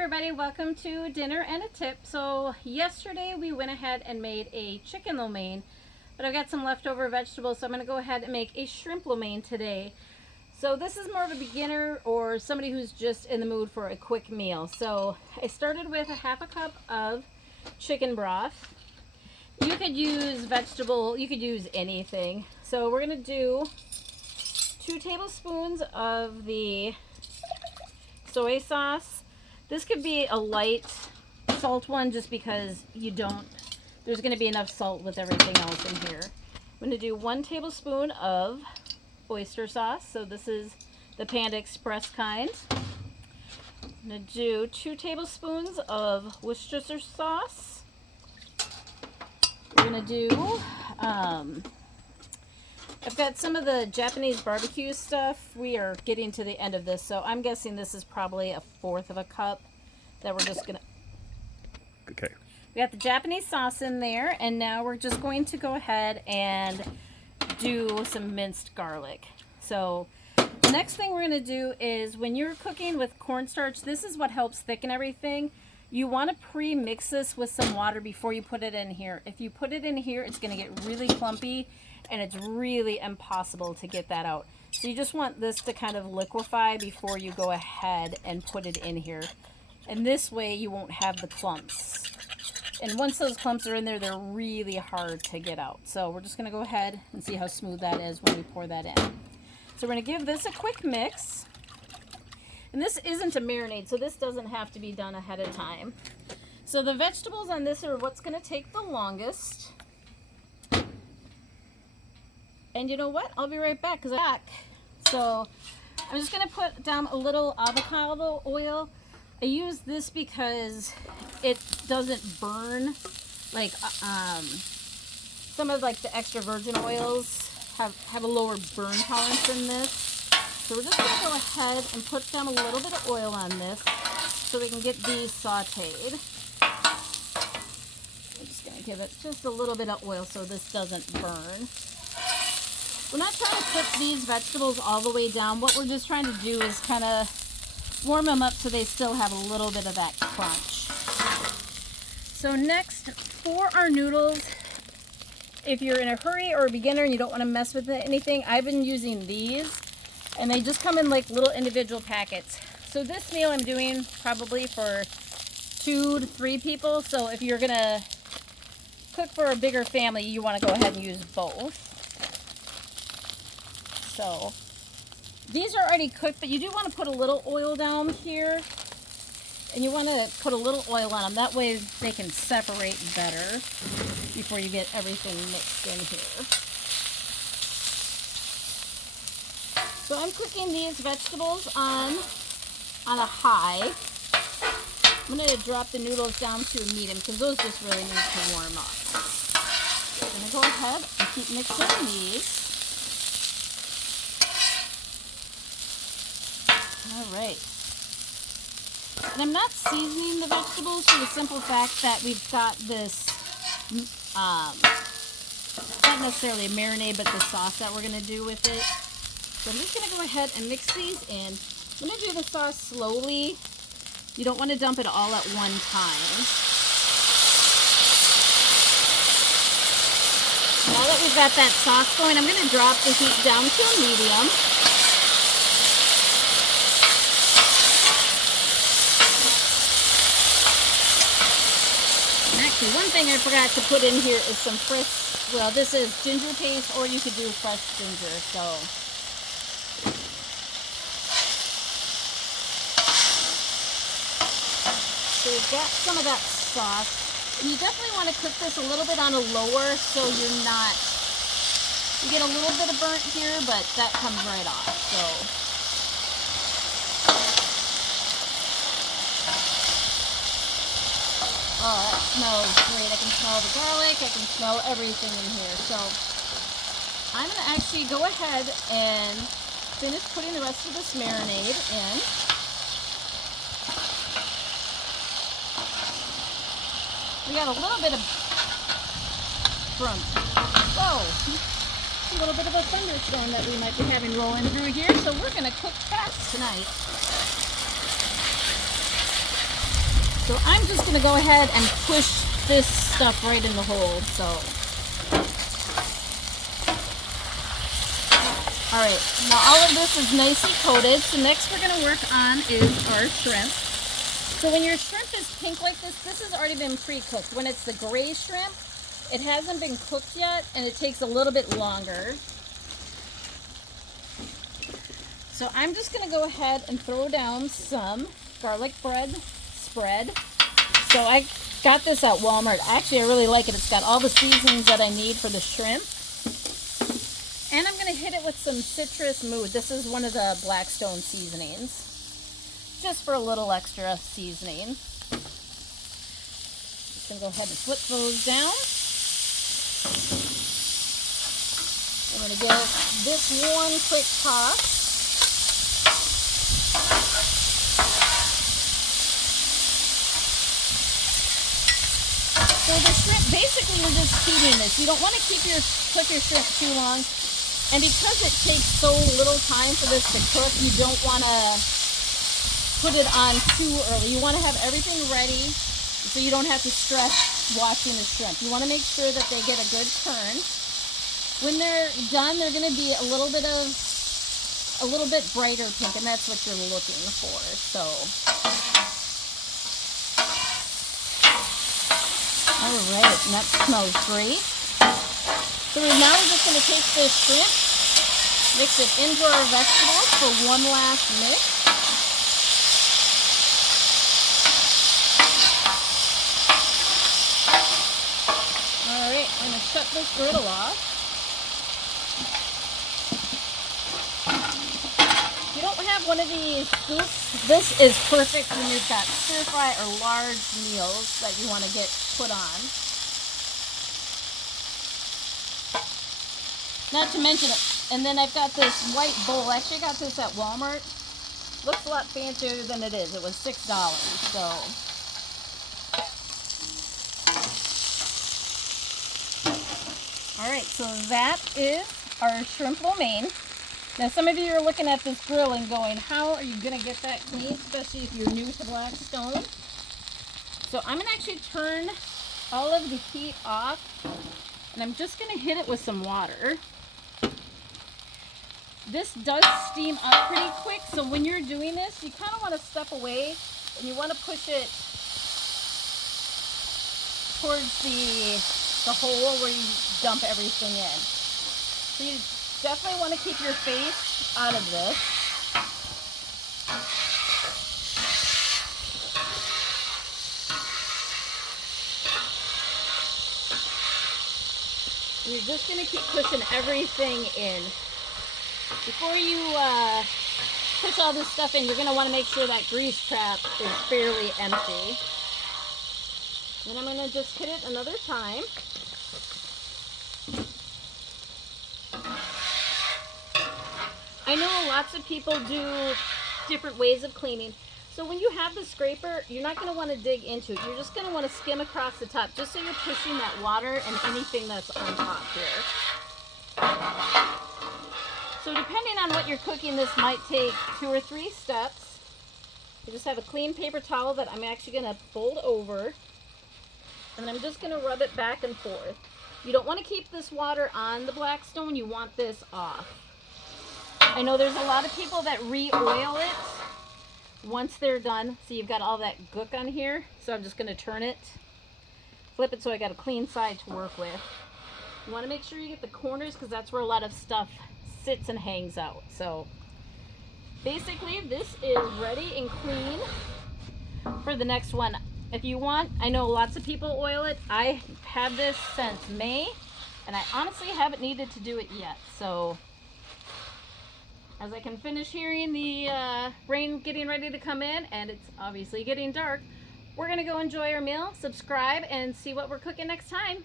everybody, welcome to Dinner and a Tip. So yesterday we went ahead and made a chicken lo mein, but I've got some leftover vegetables, so I'm going to go ahead and make a shrimp lo mein today. So this is more of a beginner or somebody who's just in the mood for a quick meal. So I started with a half a cup of chicken broth. You could use vegetable, you could use anything. So we're going to do 2 tablespoons of the soy sauce. This could be a light salt one just because there's going to be enough salt with everything else in here. I'm going to do 1 tablespoon of oyster sauce. So this is the Panda Express kind. I'm going to do 2 tablespoons of Worcester sauce. We're going to do, I've got some of the Japanese BBQ stuff. We are getting to the end of this, so I'm guessing this is probably 1/4 of a cup that we're just going to... Okay. We got the Japanese sauce in there, and now we're just going to go ahead and do some minced garlic. So the next thing we're going to do is when you're cooking with cornstarch, this is what helps thicken everything. You want to pre-mix this with some water before you put it in here. If you put it in here, it's going to get really clumpy, and it's really impossible to get that out. So you just want this to kind of liquefy before you go ahead and put it in here. And this way you won't have the clumps. And once those clumps are in there, they're really hard to get out. So we're just going to go ahead and see how smooth that is when we pour that in. So we're going to give this a quick mix. And this isn't a marinade, so this doesn't have to be done ahead of time. So the vegetables on this are what's going to take the longest. And you know what? I'll be right back because I'm back. So I'm just going to put down a little avocado oil. I use this because it doesn't burn like some of like the extra virgin oils have a lower burn tolerance than this. So we're just going to go ahead and put down a little bit of oil on this so we can get these sauteed. I'm just going to give it just a little bit of oil so this doesn't burn. We're not trying to cook these vegetables all the way down. What we're just trying to do is kind of warm them up so they still have a little bit of that crunch. So next, for our noodles, if you're in a hurry or a beginner and you don't want to mess with anything, I've been using these. And they just come in like little individual packets. So this meal I'm doing probably for 2 to 3 people. So if you're gonna cook for a bigger family, you wanna go ahead and use both. So these are already cooked, but you do wanna put a little oil down here. And you wanna put a little oil on them. That way they can separate better before you get everything mixed in here. So I'm cooking these vegetables on a high. I'm going to drop the noodles down to a medium because those just really need to warm up. I'm going to go ahead and keep mixing these. Alright. And I'm not seasoning the vegetables for the simple fact that we've got this, not necessarily a marinade, but the sauce that we're going to do with it. So I'm just going to go ahead and mix these in. I'm going to do the sauce slowly. You don't want to dump it all at one time. Now that we've got that sauce going, I'm going to drop the heat down to a medium. And actually, one thing I forgot to put in here is some fresh, well, this is ginger paste, or you could do fresh ginger. So we've got some of that sauce. And you definitely want to cook this a little bit on a lower so you get a little bit of burnt here, but that comes right off. So oh, that smells great. I can smell the garlic, I can smell everything in here. So I'm going to actually go ahead and finish putting the rest of this marinade in. We got a little bit of a little bit of a thunderstorm that we might be having rolling through here, so we're going to cook fast tonight. So I'm just gonna go ahead and push this stuff right in the hole. So, all right, now all of this is nicely coated. So next we're gonna work on is our shrimp. So when your shrimp is pink like this has already been pre-cooked. When it's the gray shrimp, it hasn't been cooked yet and it takes a little bit longer. So I'm just gonna go ahead and throw down some garlic bread spread. So I got this at Walmart. Actually, I really like it. It's got all the seasonings that I need for the shrimp. And I'm gonna hit it with some citrus mood. This is one of the Blackstone seasonings. Just for a little extra seasoning. Just gonna go ahead and flip those down. I'm gonna give this one quick toss. So the shrimp, basically you're just heating this. You don't want to cook your shrimp too long. And because it takes so little time for this to cook, you don't want to put it on too early. You want to have everything ready so you don't have to stress washing the shrimp. You want to make sure that they get a good turn. When they're done, they're going to be a little bit brighter pink, and that's what you're looking for. So, all right, and that smells great. So now we're just going to take this shrimp, mix it into our vegetables for one last mix. All right, I'm going to shut this griddle off. If you don't have one of these scoops, this is perfect when you've got stir fry or large meals that you want to get put on. Not to mention it. And then I've got this white bowl. Actually, I got this at Walmart. Looks a lot fancier than it is. It was $6. So, all right. So that is our shrimp lo mein. Now, some of you are looking at this grill and going, "How are you gonna get that clean?" Especially if you're new to Blackstone. So I'm gonna actually turn all of the heat off, and I'm just gonna hit it with some water. This does steam up pretty quick, so when you're doing this, you kind of want to step away and you want to push it towards the hole where you dump everything in. So you definitely want to keep your face out of this. You're just going to keep pushing everything in. Before you push all this stuff in, you're going to want to make sure that grease trap is fairly empty. Then I'm going to just hit it another time. I know lots of people do different ways of cleaning. So when you have the scraper, you're not going to want to dig into it. You're just going to want to skim across the top, just so you're pushing that water and anything that's on top here. So depending on what you're cooking, this might take 2 or 3 steps. I just have a clean paper towel that I'm actually going to fold over. And I'm just going to rub it back and forth. You don't want to keep this water on the Blackstone. You want this off. I know there's a lot of people that re-oil it once they're done. So you've got all that gook on here. So I'm just going to turn it, flip it so I got a clean side to work with. You want to make sure you get the corners because that's where a lot of stuff sits and hangs out. So basically this is ready and clean for the next one. If you want, I know lots of people oil it. I had this since May and I honestly haven't needed to do it yet. So as I can finish hearing the rain getting ready to come in, and it's obviously getting dark, we're gonna go enjoy our meal, subscribe, and see what we're cooking next time.